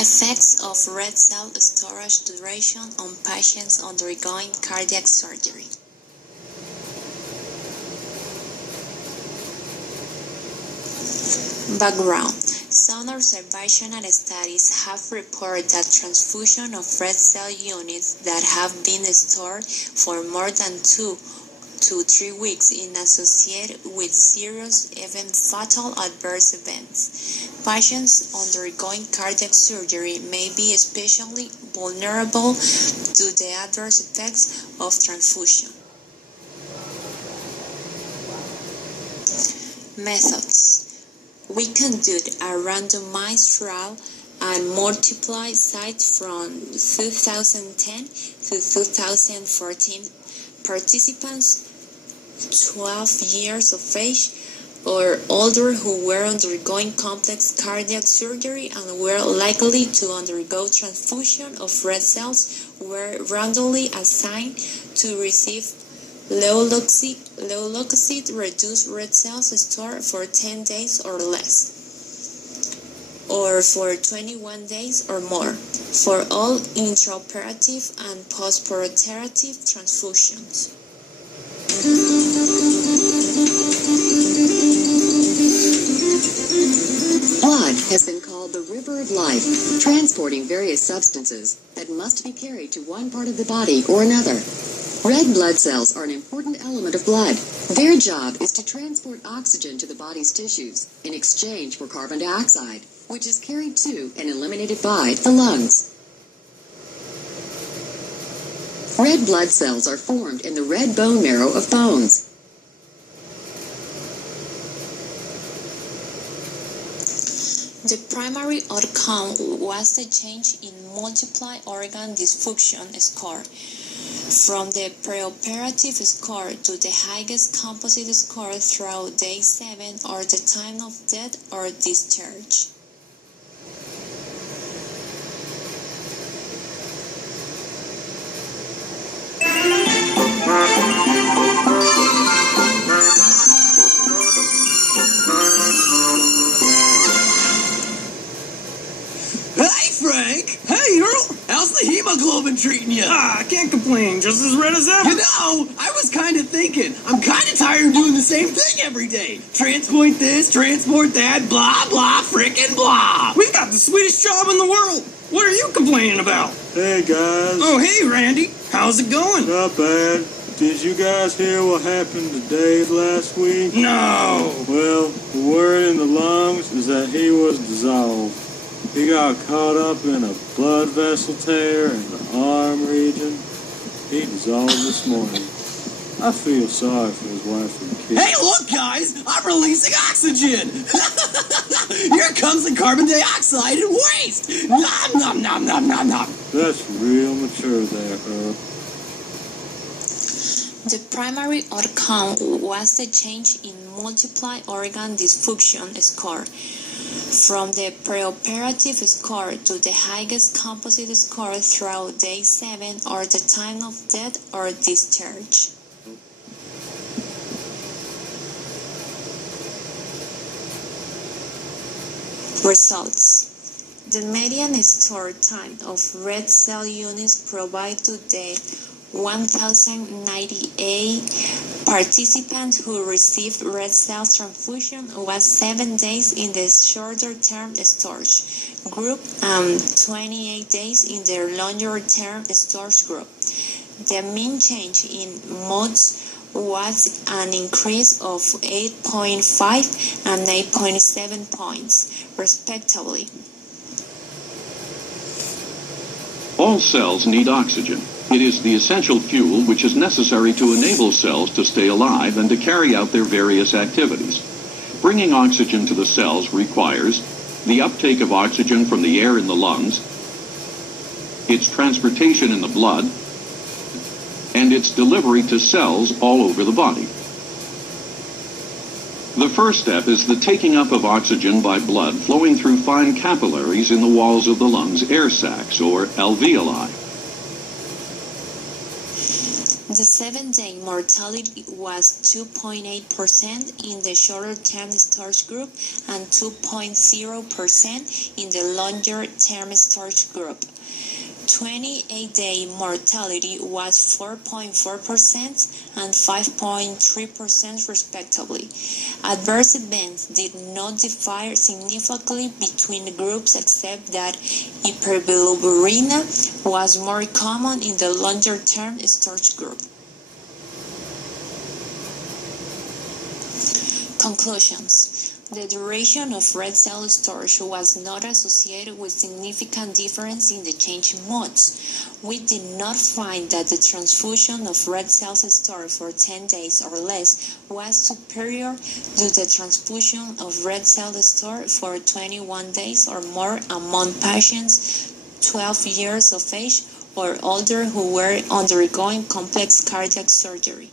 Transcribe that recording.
Effects of red cell storage duration on patients undergoing cardiac surgery. Background. Some observational studies have reported that transfusion of red cell units that have been stored for more than 2 to 3 weeks is associated with serious, even fatal adverse events. Patients undergoing cardiac surgery may be especially vulnerable to the adverse effects of transfusion. Methods. We conducted a randomized trial and multiplied sites from 2010 to 2014. Participants 12 years of age or older who were undergoing complex cardiac surgery and were likely to undergo transfusion of red cells were randomly assigned to receive low leukocyte reduced red cells stored for 10 days or less, or for 21 days or more, for all intraoperative and postoperative transfusions. Blood has been called the river of life, transporting various substances that must be carried to one part of the body or another. Red blood cells are an important element of blood. Their job is to transport oxygen to the body's tissues in exchange for carbon dioxide, which is carried to and eliminated by the lungs. Red blood cells are formed in the red bone marrow of bones. The primary outcome was the change in multiple organ dysfunction score, from the preoperative score to the highest composite score through day 7 or the time of death or discharge. Hey, Frank! Hey, Earl! How's the hemoglobin treating you? I can't complain. Just as red as ever. You know, I was kind of thinking, I'm kind of tired of doing the same thing every day. Transport this, transport that, blah, blah, frickin' blah. We've got the sweetest job in the world. What are you complaining about? Hey guys. Oh, hey, Randy. How's it going? Not bad. Did you guys hear what happened to Dave last week? No. Well, the word in the lungs is that he was dissolved. He got caught up in a blood vessel tear in the arm region. He dissolved this morning. I feel sorry for his wife and kids. Hey, look, guys! I'm releasing oxygen! Here comes the carbon dioxide and waste! Nom, nom, nom, nom, nom, nom. That's real mature there, Earl. The primary outcome was the change in multiple organ dysfunction score, from the preoperative score to the highest composite score through day 7 or the time of death or discharge. Results. The median stored time of red cell units provided to the 1,098 participants who received red cell transfusion was 7 days in the shorter-term storage group and 28 days in the longer-term storage group. The mean change in modes was an increase of 8.5 and 8.7 points, respectively. All cells need oxygen. It is the essential fuel which is necessary to enable cells to stay alive and to carry out their various activities. Bringing oxygen to the cells requires the uptake of oxygen from the air in the lungs, its transportation in the blood, and its delivery to cells all over the body. The first step is the taking up of oxygen by blood flowing through fine capillaries in the walls of the lungs' air sacs, or alveoli. the 7-day mortality was 2.8% in the shorter-term storage group and 2.0% in the longer-term storage group. 28-day mortality was 4.4% and 5.3% respectively. Adverse events did not differ significantly between the groups except that hyperbilirubinemia was more common in the longer-term storage group. Conclusions. The duration of red cell storage was not associated with significant difference in the changing modes. We did not find that the transfusion of red cells stored for 10 days or less was superior to the transfusion of red cells stored for 21 days or more among patients 12 years of age or older who were undergoing complex cardiac surgery.